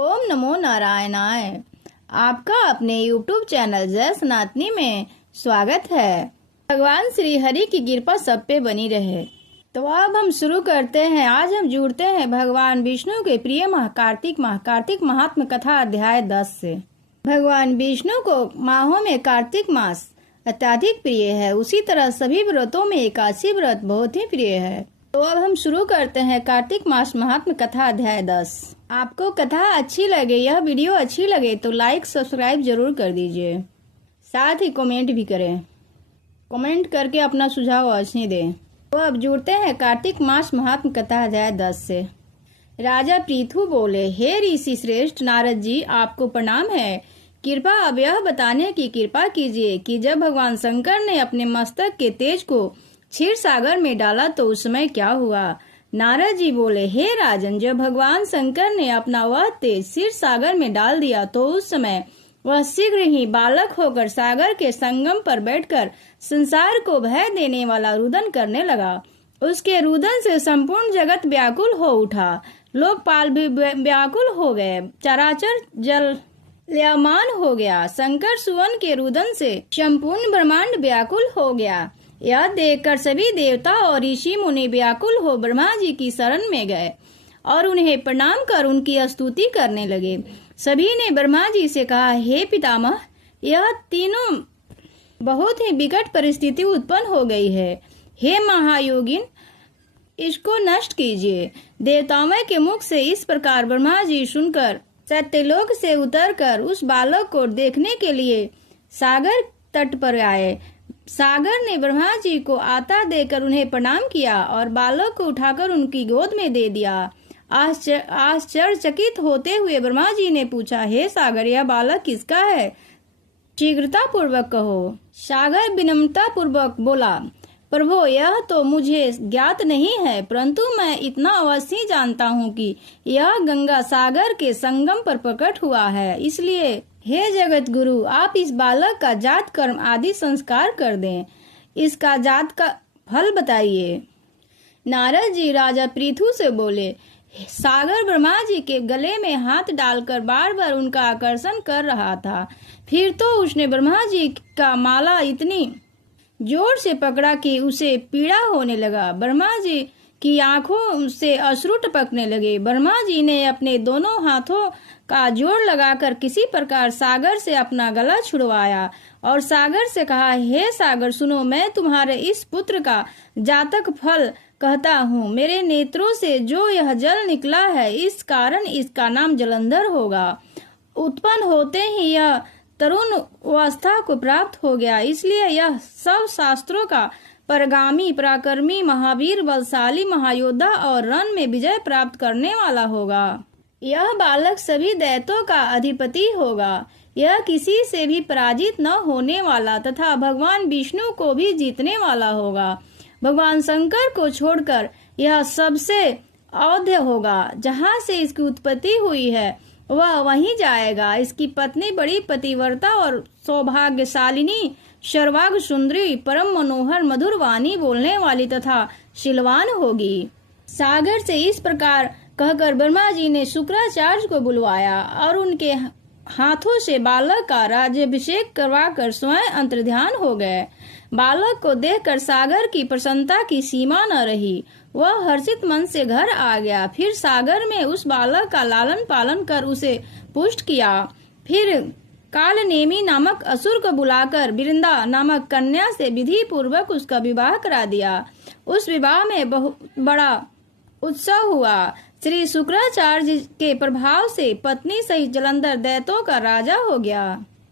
ओम नमो नारायणाय। आपका अपने YouTube चैनल जय सनातनी में स्वागत है। भगवान श्री हरि की कृपा सब पे बनी रहे। तो अब हम शुरू करते हैं। आज हम जुड़ते हैं भगवान विष्णु के प्रिय माह कार्तिक महात्म कथा अध्याय 10 से। भगवान विष्णु को माहों में कार्तिक मास अत्यधिक प्रिय है। उसी तरह सभी व्रतों में एकादशी व्रत बहुत ही प्रिय है। तो अब हम शुरू करते हैं कार्तिक मास महात्म कथा अध्याय 10। आपको कथा अच्छी लगे, यह वीडियो अच्छी लगे तो लाइक सब्सक्राइब जरूर कर दीजिए, साथ ही कमेंट भी करें। कमेंट करके अपना सुझाव अवश्य दें। तो अब जुड़ते हैं कार्तिक मास महात्म कथा अध्याय 10 से। राजा पृथु बोले, हे ऋषि श्रेष्ठ नारद जी, आपको प्रणाम है। कृपा अब यह बताने की कृपा कीजिए कि जब भगवान शंकर ने अपने मस्तक के तेज को क्षीर सागर में डाला तो उस समय क्या हुआ। नारद जी बोले, हे राजन, जब भगवान शंकर ने अपना वह तेज क्षीर सागर में डाल दिया तो उस समय वह शीघ्र ही बालक होकर सागर के संगम पर बैठकर संसार को भय देने वाला रुदन करने लगा। उसके रुदन से संपूर्ण जगत व्याकुल हो उठा। लोकपाल भी व्याकुल हो गए। चराचर जल लयमान हो गया। शंकर सुवन के रुदन से संपूर्ण ब्रह्मांड व्याकुल हो गया। यह देखकर सभी देवता और ऋषि मुनि व्याकुल हो ब्रह्मा जी की शरण में गए और उन्हें प्रणाम कर उनकी स्तुति करने लगे। सभी ने ब्रह्मा जी से कहा, हे पितामह, यह तीनों बहुत ही विकट परिस्थिति उत्पन्न हो गई है। हे महायोगिन, इसको नष्ट कीजिए। देवताओं के मुख से इस प्रकार ब्रह्मा जी सुनकर सत्यलोक से उतरकर उस बालक को देखने के लिए सागर तट पर आए। सागर ने ब्रह्मा जी को आता देकर उन्हें प्रणाम किया और बालक को उठाकर उनकी गोद में दे दिया। आश्चर्यचकित होते हुए ब्रह्मा जी ने पूछा, हे सागर, यह बालक किसका है? शीघ्रता पूर्वक कहो। सागर विनम्रता पूर्वक बोला, प्रभो, यह तो मुझे ज्ञात नहीं है, परंतु मैं इतना अवश्य जानता हूँ कि यह गंगा सागर के संगम पर प्रकट हुआ है। इसलिए हे जगत गुरु, आप इस बालक का जात कर्म आदि संस्कार कर दें। इसका जात का फल बताइए। नारद जी राजा पृथु से बोले, सागर ब्रह्मा जी के गले में हाथ डालकर बार बार उनका आकर्षण कर रहा था। फिर तो उसने ब्रह्मा जी का माला इतनी जोर से पकड़ा कि उसे पीड़ा होने लगा। ब्रह्मा जी की आंखों से अश्रु टपकने लगे। ब्रह्मा जी ने अपने दोनों हाथों का जोर लगाकर किसी प्रकार सागर से अपना गला छुड़वाया और सागर से कहा, हे सागर, सुनो, मैं तुम्हारे इस पुत्र का जातक फल कहता हूँ। मेरे नेत्रों से जो यह जल निकला है, इस कारण इसका नाम जलंधर होगा। उत्पन्न होते ही यह तरुण अवस्था को प्राप्त हो गया, इसलिए यह सब शास्त्रों का परगामी, पराक्रमी, महावीर, बलशाली, महायोद्धा और रण में विजय प्राप्त करने वाला होगा। यह बालक सभी दैत्यों का अधिपति होगा। यह किसी से भी पराजित न होने वाला तथा भगवान विष्णु को भी जीतने वाला होगा। भगवान शंकर को छोड़कर यह सबसे अवध्य होगा। जहाँ से इसकी उत्पत्ति हुई है वह वहीं जाएगा। इसकी पत्नी बड़ी पतिव्रता और सौभाग्यशालिनी, सर्वांग सुंदरी, परम मनोहर, मधुर वाणी बोलने वाली तथा शीलवान होगी। सागर से इस प्रकार कहकर ब्रह्मा जी ने शुक्राचार्य को बुलवाया और उनके हाथों से बालक का राज्याभिषेक करवाकर स्वयं अंतर्ध्यान हो गए। बालक को देखकर सागर की प्रसन्नता की सीमा न रही। वह हर्षित मन से घर आ गया। फिर सागर में उस बालक का लालन पालन कर उसे पुष्ट किया। फिर कालनेमी नामक असुर को बुलाकर वृंदा नामक कन्या से विधि पूर्वक उसका विवाह करा दिया। उस विवाह में बहुत बड़ा उत्सव हुआ। श्री शुक्राचार्य के प्रभाव से पत्नी सहित जलंधर दैत्यों का राजा हो गया।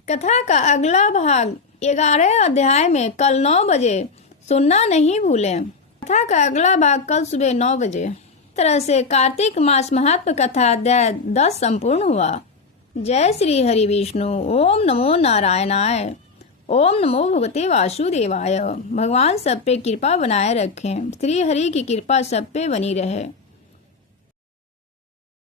कथा का अगला भाग 11 अध्याय में कल 9 बजे सुनना नहीं भूलें। कथा का अगला भाग कल सुबह 9 बजे। इस तरह से कार्तिक मास महात्म कथा अध्याय 10 संपूर्ण हुआ। जय श्री हरि विष्णु। ओम नमो नारायणाय। ओम नमो भगवते वासुदेवाय। भगवान सब पे कृपा बनाए रखें। श्री हरि की कृपा सब पे बनी रहे।